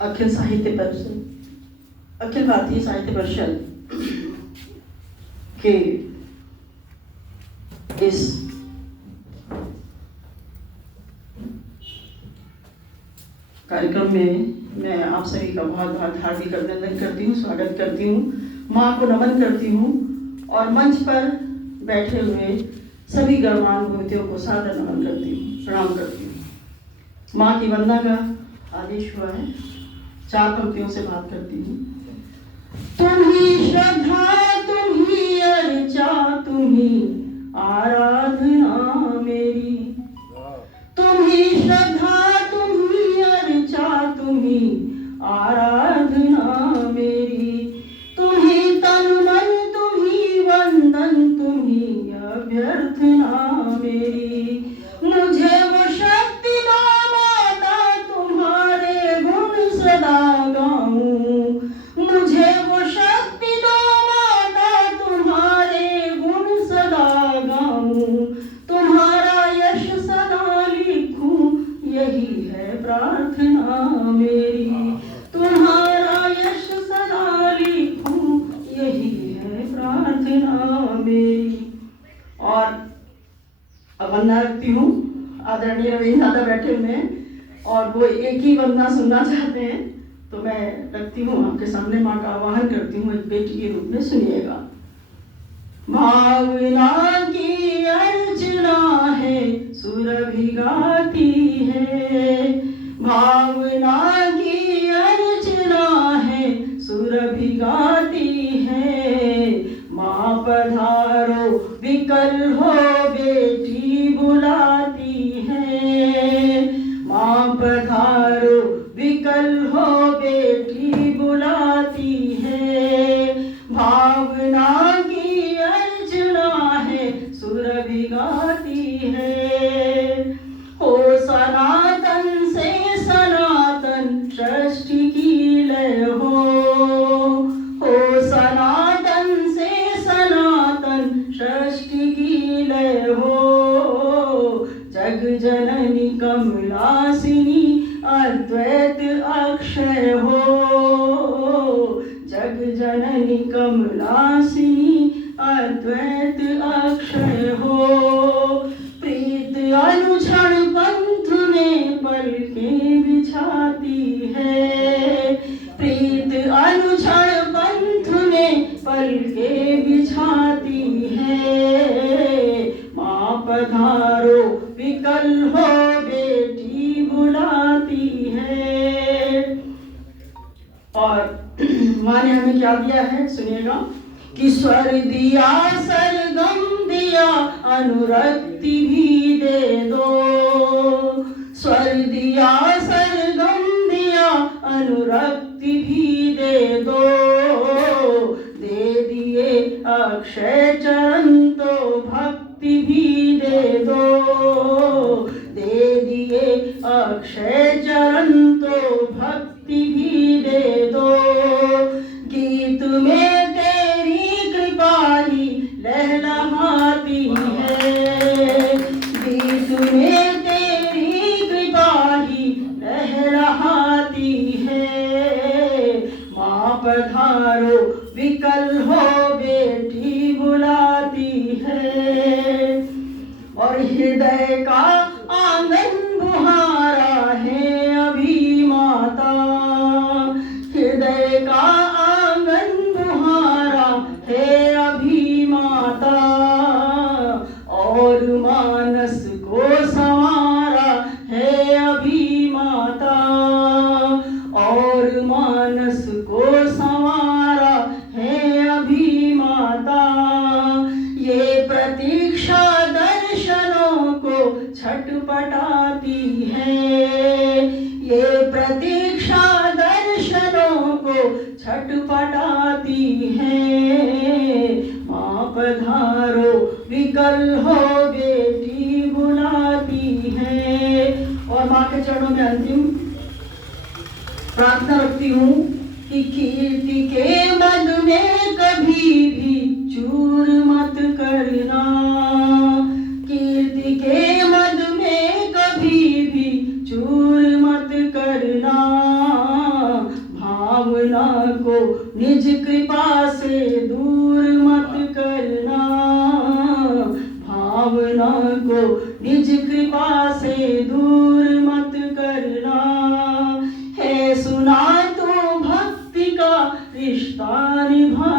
अखिल साहित्य परिषद, अखिल भारतीय साहित्य परिषद के इस कार्यक्रम में मैं आप सभी का बहुत बहुत हार्दिक अभिनंदन करती हूँ, स्वागत करती हूँ, माँ को नमन करती हूँ और मंच पर बैठे हुए सभी गणमान्य व्यक्तियों को सादर नमन करती हूँ, प्रणाम करती हूँ। माँ की वंदना का आदेश हुआ है, 4 पंक्तियों से बात करती हूँ। तुम्ही श्रद्धा, तुम्ही अर्चा, तुम्ही आराधना मेरी। तुम्ही श्रद्धा, तुम्ही अर्चा, तुम्ही आराधना मेरी। तुम्ही तन मन, तुम्ही वंदन, तुम्ही अभ्यर्थना मेरी। मुझे वो शक्ति ना माता, तुम्हारे गुण सदा गाऊं। मुझे वो शक्ति दो माता, तुम्हारे गुण सदा गाऊं। तुम्हारा यश सदा लिखूं, यही है प्रार्थना मेरी। तुम्हारा यश सदा लिखूं, यही है प्रार्थना मेरी। और अब वंदना रखती हूँ, आदरणीय रवींद्र दादा बैठे हुए हैं और वो एक ही वंदना सुनना चाहते हैं, तो मैं रखती हूँ आपके सामने। माँ का आवाहन करती हूँ एक बेटी के रूप में, सुनिएगा। भावना की अर्चना है, सुरभि गाती है। भावना की अर्चना है, सुरभि गाती है। माँ पधारो विकल हो, बेटी बुलाती है। माँ पधारो विकल हो, बेटी बुलाती है। भावना की अर्चना है, सुरभि गाती है। हो सनातन से सनातन सृष्टि की लय हो। हो सनातन से सनातन सृष्टि की लय हो। जग जननी कमलासिनी अद्वैत अक्षय हो। जग जननी कमलासिनी अद्वैत अक्षय हो। प्रीत अनुक्षण पंथ में पलकें बिछाती है। प्रीत अनुक्षण पंथ में पलकें बिछाती है। माँ पधारो विकल हो, बेटी बुलाती है। और माँ ने हमें क्या दिया है, सुनिएगा। कि स्वर दिया, सरगम दिया, अनुरक्ति भी दे दो। स्वर दिया, सरगम दिया, अनुरक्ति भी दे दो। दे दिए अक्षय चरण, तो भक्ति भी दे दो। दे दिए अक्षय चरण, तो भक्ति भी दे दो। गीत में तेरी कृपा ही लहलहाती है। गीत में तेरी कृपा ही लहलहाती है। माँ पधारो विकल हो, बेटी बुलाती है। और हृदय का आंगन बुहारा है अभी माता। हृदय का आंगन बुहारा है अभी माता। और मानस को संवारा है अभी माता। और मानस को संवारा है अभी माता। ये प्रतीक्षा दर्शनों को छटपटाती है। ये प्रतीक्षा दर्शनों को छटपटाती है। माँ पधारो विकल हो, बेटी बुलाती है। और माँ के चरणों में अंतिम प्रार्थना रखती हूँ कि कीर्ति के मद में कभी भी चूर मत करना। कीर्ति के मद में कभी भी चूर मत करना। निज कृपा से दूर मत करना, भावना को निज कृपा से दूर मत करना। है सुना तो भक्ति का रिश्ता निभा